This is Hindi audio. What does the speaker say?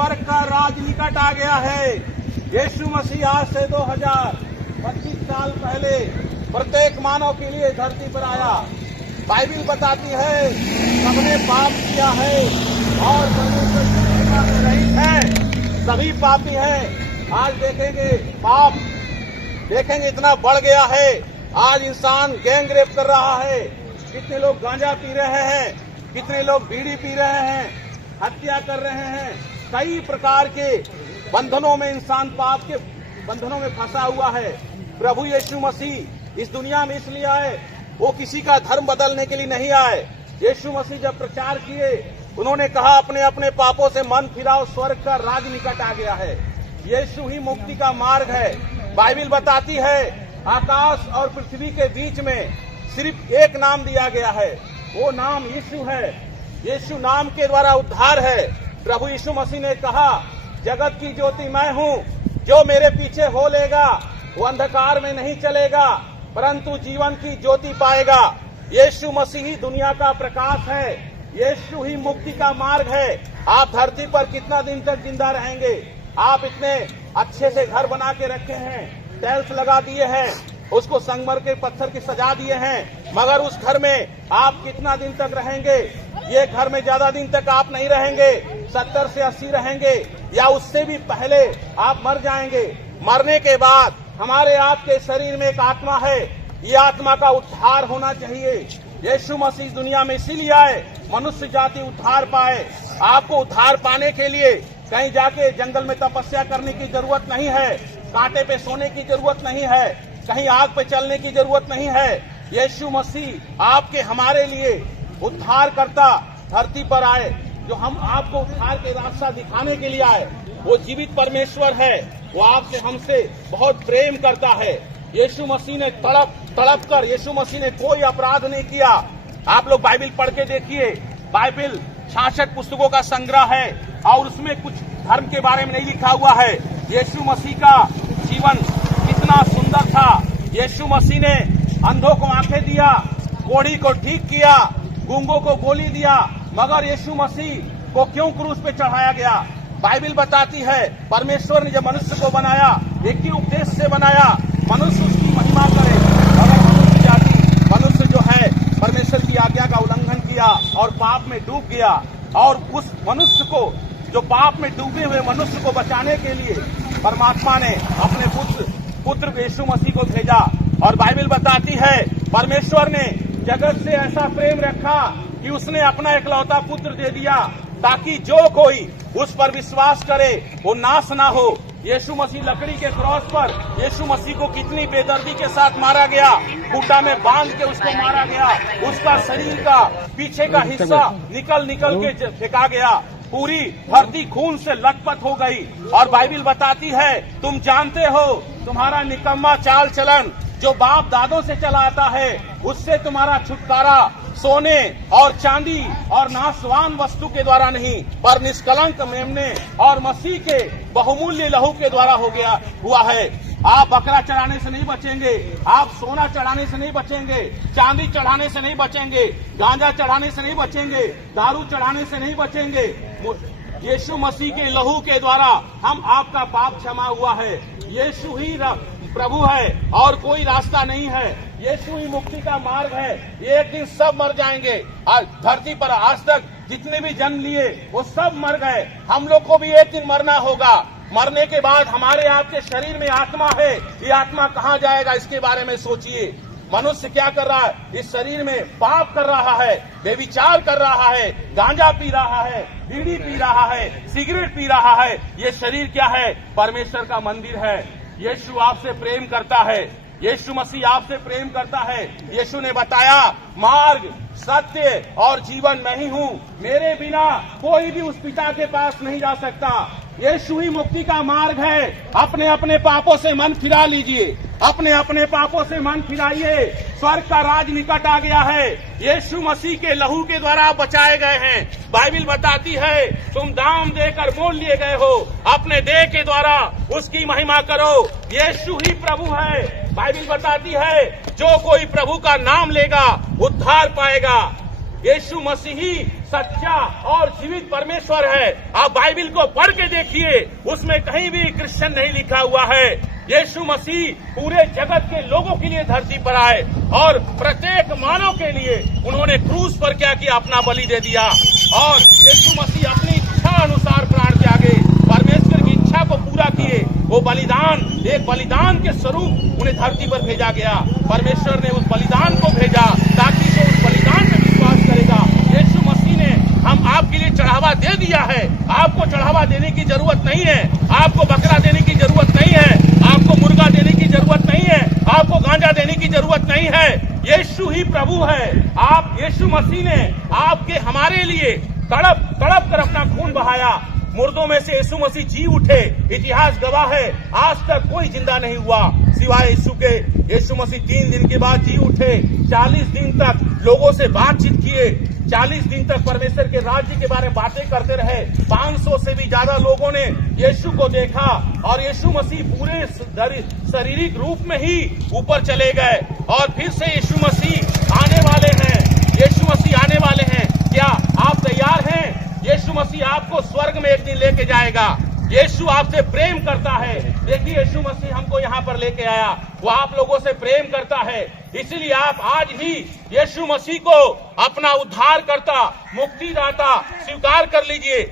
स्वर्ग का राज निकट आ गया है। यीशु मसीह आज से 2025 साल पहले प्रत्येक मानव के लिए धरती पर आया। बाइबिल बताती है सबने पाप किया है और परमेश्वर की महिमा में रहित है, सभी पापी हैं। आज देखेंगे पाप देखेंगे इतना बढ़ गया है। आज इंसान गैंग रेप कर रहा है, कितने लोग गांजा पी रहे हैं, कितने लोग बीड़ी पी रहे हैं, हत्या कर रहे हैं। कई प्रकार के बंधनों में इंसान पाप के बंधनों में फंसा हुआ है। प्रभु यीशु मसीह इस दुनिया में इसलिए आए, वो किसी का धर्म बदलने के लिए नहीं आए। यीशु मसीह जब प्रचार किए, उन्होंने कहा अपने अपने पापों से मन फिराओ, स्वर्ग का राज निकट आ गया है। यीशु ही मुक्ति का मार्ग है। बाइबिल बताती है आकाश और पृथ्वी के बीच में सिर्फ एक नाम दिया गया है, वो नाम यीशु है। यीशु नाम के द्वारा उद्धार है। प्रभु यीशु मसीह ने कहा जगत की ज्योति मैं हूँ, जो मेरे पीछे हो लेगा वो अंधकार में नहीं चलेगा परंतु जीवन की ज्योति पाएगा। यीशु मसीह ही दुनिया का प्रकाश है, यीशु ही मुक्ति का मार्ग है। आप धरती पर कितना दिन तक जिंदा रहेंगे? आप इतने अच्छे से घर बना के रखे हैं, टाइल्स लगा दिए हैं, उसको संगमर के पत्थर की सजा दिए हैं, मगर उस घर में आप कितना दिन तक रहेंगे? ये घर में ज्यादा दिन तक आप नहीं रहेंगे, 70 से 80 रहेंगे या उससे भी पहले आप मर जाएंगे। मरने के बाद हमारे आपके शरीर में एक आत्मा है, ये आत्मा का उद्धार होना चाहिए। यीशु मसीह दुनिया में इसीलिए आए मनुष्य जाति उद्धार पाए। आपको उद्धार पाने के लिए कहीं जाके जंगल में तपस्या करने की जरूरत नहीं है, कांटे पे सोने की जरूरत नहीं है, कहीं आग पे चलने की जरूरत नहीं है। यीशु मसीह आपके हमारे लिए उद्धार करता धरती पर आए, जो हम आपको उद्धार के रास्ता दिखाने के लिए आए। वो जीवित परमेश्वर है, वो आपसे हमसे बहुत प्रेम करता है। यीशु मसीह ने तड़प कर, यीशु मसीह ने कोई अपराध नहीं किया। आप लोग बाइबिल पढ़ के देखिए, बाइबिल 66 पुस्तकों का संग्रह है और उसमें कुछ धर्म के बारे में नहीं लिखा हुआ है। यीशु मसीह का जीवन कितना सुंदर था। यीशु मसीह ने अंधों को आंखें दिया, कोढ़ी को ठीक किया, गूंगों को बोली दिया, मगर यीशु मसीह को क्यों क्रूस पे चढ़ाया गया? बाइबिल बताती है परमेश्वर ने जब मनुष्य को बनाया, एक ही उद्देश्य से बनाया, मनुष्य उसकी महिमा करे। मगर मनुष्य जो है परमेश्वर की आज्ञा का उल्लंघन किया और पाप में डूब गया, और उस मनुष्य को, जो पाप में डूबे हुए मनुष्य को बचाने के लिए परमात्मा ने अपने पुत्र यीशु मसीह को भेजा। और बाइबिल बताती है परमेश्वर ने जगत से ऐसा प्रेम रखा कि उसने अपना इकलौता पुत्र दे दिया, ताकि जो कोई उस पर विश्वास करे वो नाश ना हो। यीशु मसीह लकड़ी के क्रॉस पर, यीशु मसीह को कितनी बेदर्दी के साथ मारा गया, खूंटा में बांध के उसको मारा गया, उसका शरीर का पीछे का हिस्सा निकल के फेंका गया, पूरी धरती खून से लथपथ हो गई। और बाइबिल बताती है तुम जानते हो तुम्हारा निकम्मा चाल चलन जो बाप दादों से चला आता है, उससे तुम्हारा छुटकारा सोने और चांदी और नाशवान वस्तु के द्वारा नहीं, पर निष्कलंक मेमने और मसीह के बहुमूल्य लहू के द्वारा हुआ है। आप बकरा चढ़ाने से नहीं बचेंगे, आप सोना चढ़ाने से नहीं बचेंगे, चांदी चढ़ाने से नहीं बचेंगे, गांजा चढ़ाने से नहीं बचेंगे, दारू चढ़ाने से नहीं बचेंगे। यीशु मसीह के लहू के द्वारा हम आपका पाप क्षमा हुआ है। यीशु ही प्रभु है और कोई रास्ता नहीं है। यीशु ही मुक्ति का मार्ग है। एक दिन सब मर जाएंगे। आज धरती पर आज तक जितने भी जन्म लिए वो सब मर गए। हम लोग को भी एक दिन मरना होगा। मरने के बाद हमारे आपके शरीर में आत्मा है, ये आत्मा कहाँ जाएगा? इसके बारे में सोचिए। मनुष्य क्या कर रहा है? इस शरीर में पाप कर रहा है, बेविचार कर रहा है, गांजा पी रहा है, बीड़ी पी रहा है, सिगरेट पी रहा है। ये शरीर क्या है? परमेश्वर का मंदिर है। यीशु आपसे प्रेम करता है, यीशु मसीह आपसे प्रेम करता है। यीशु ने बताया मार्ग, सत्य और जीवन मैं ही हूँ, मेरे बिना कोई भी उस पिता के पास नहीं जा सकता। यीशु ही मुक्ति का मार्ग है। अपने अपने पापों से मन फिरा लीजिए, अपने अपने पापों से मन फिराइए। स्वर्ग का राज निकट आ गया है। यीशु मसीह के लहू के द्वारा आप बचाए गए हैं। बाइबिल बताती है तुम दाम देकर मोल लिए गए हो, अपने देह के द्वारा उसकी महिमा करो। यीशु ही प्रभु है। बाइबिल बताती है जो कोई प्रभु का नाम लेगा उद्धार पाएगा। यीशु मसीह ही सच्चा और जीवित परमेश्वर है। आप बाइबिल को पढ़ के देखिए, उसमें कहीं भी क्रिश्चियन नहीं लिखा हुआ है। यीशु मसीह पूरे जगत के लोगों के लिए धरती पर आए और प्रत्येक मानव के लिए उन्होंने क्रूस पर क्या किया, अपना बलि दे दिया। और यीशु मसीह अपनी इच्छा अनुसार प्राण त्यागे, परमेश्वर की इच्छा को पूरा किए। वो बलिदान, एक बलिदान के स्वरूप उन्हें धरती पर भेजा गया। परमेश्वर ने उस बलिदान को भेजा ताकि जो उस बलिदान में विश्वास करेगा। यीशु मसीह ने हम आपके लिए चढ़ावा दे दिया है। आपको चढ़ावा देने की जरूरत नहीं है, आपको बकरा देने की जरूरत नहीं है, आपको मुर्गा देने की जरूरत नहीं है, आपको गांजा देने की जरूरत नहीं है। यीशु ही प्रभु है। आप, यीशु मसीह ने आपके हमारे लिए तड़प तड़प कर अपना खून बहाया। मुर्दों में से यीशु मसीह जी उठे। इतिहास गवाह है, आज तक कोई जिंदा नहीं हुआ सिवाय यीशु के। यीशु मसीह 3 दिन के बाद जी उठे। 40 दिन तक लोगों से बातचीत किए, 40 दिन तक परमेश्वर के राज्य के बारे में बातें करते रहे। 500 से भी ज्यादा लोगों ने यीशु को देखा और यीशु मसीह पूरे शारीरिक रूप में ही ऊपर चले गए। और फिर से यीशु मसीह आने वाले हैं। यीशु मसीह आने वाले हैं। क्या आप तैयार हैं? यीशु मसीह आपको स्वर्ग में एक दिन लेके जाएगा। यीशु आपसे प्रेम करता है। देखिए, यीशु मसीह हमको यहाँ पर लेके आया, वो आप लोगों से प्रेम करता है। इसलिए आप आज ही यीशु मसीह को अपना उद्धारकर्ता, मुक्तिदाता स्वीकार कर लीजिए।